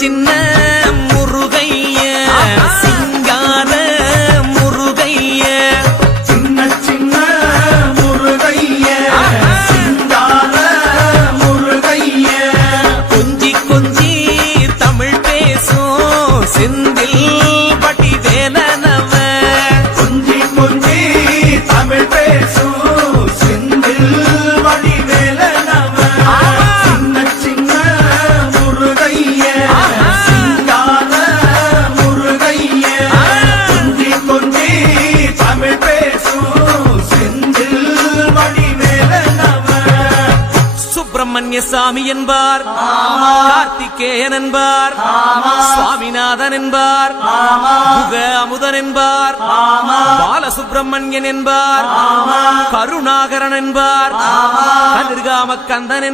சின்ன முருகைய சிங்கார முருகைய சின்ன சின்ன முருகைய சிங்கார முருகைய கொஞ்சி கொஞ்சி தமிழ் பேசும் செந்தில் பட்டி வேலனவ கொஞ்சி கொஞ்சி தமிழ் பேசும் செந்தில் பட்டி வேலனவ சின்ன சின்ன முருகைய சிங்கார முருகைய கொஞ்சி கொஞ்சி தமிழ் பேசும் செந்தில் பட்டி வேலனவ சுப்பிரமணிய சாமி என்பார், கார்த்திகேயன் என்பார், சுவாமிநாதன் என்பார், முக அமுதன் என்பார், பாலசுப்பிரமணியன் என்பார், கருணாகரன் என்பார், கதிர்காம கந்தன்